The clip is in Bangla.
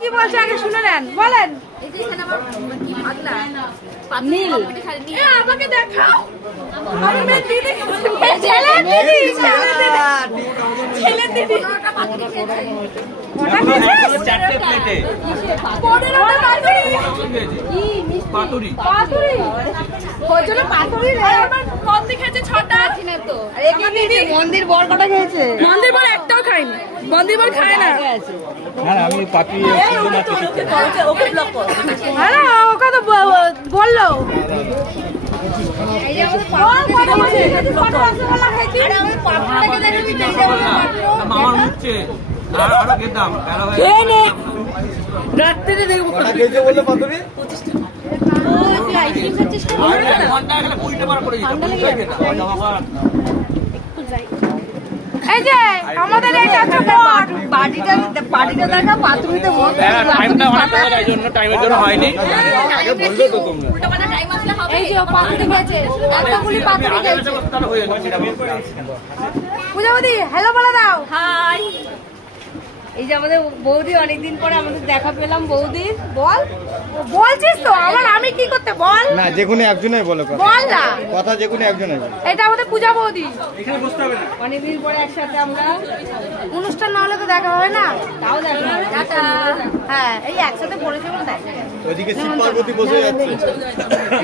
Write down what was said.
কি বলছে আগে শুনে নেন, বলেন। এই যে এখানে আমার কি ভাগনা নীল, আমাকে দেখাও। আমি মেয়ে দিদি, ছেলে দিদি, ছেলে দিদি। চারটে প্লেটে পাতুরি পাতুরি ওই জন্য পাতুরি রে। মন্দির খেয়েছে 6টা তো। মন্দির বর কটা খেয়েছে? মন্দির বর একটাও খাইনি, মন্দির বর খায় না। হ্যাঁ আমি পাতুরি ওকে ব্লক কর। আরে ওকে তো বললো। এই যে আমাদের আরে আমি পাপড়টাকে দেখি আমার মুখছে আরো খেতাম রাত্রিতে দেখবো খেয়েছে বললে পাতুরি ও তুই আইসক্রিম খাচ্ছিস কি? ঘন্টা গেলে 20 টাকা করে এই যে আমাদের এই কাছে বর বাড়িটা দেখা পাতুরিতে ভর। টাইমটা অনেক কথা এই জন্য টাইমের জন্য হয়নি আগে বললে তো তোমরা উল্টোপাল্টা টাইম আসলে হবে। এই যে ও পাতুরি খেয়েছে, এতগুলি পাতুরি খেয়েছে। তাহলে হয়ে যাবে পূজাবতী হ্যালো বলে দাও। হাই, এই যে আমাদের বৌদি, অনেকদিন পরে আমাদের দেখা পেলাম। বৌদি বল, বলছিস তো আমার, আমি কি করতে বল না, যে কোনো একজনই বলে কথা, বল না। কথা যে কোনো একজনই বলে। এটা আমাদের পূজা বৌদি। এখানে বসতে হবে না অনেকদিন পরে একসাথে আমরা, অনুষ্ঠান না হলে তো দেখা হয় না। তাও দেখা হয়। টাটা। হ্যাঁ এই একসাথে পড়েছে বলে দেখা যায়। ওইদিকে শিব পার্বতী বসে যাচ্ছে।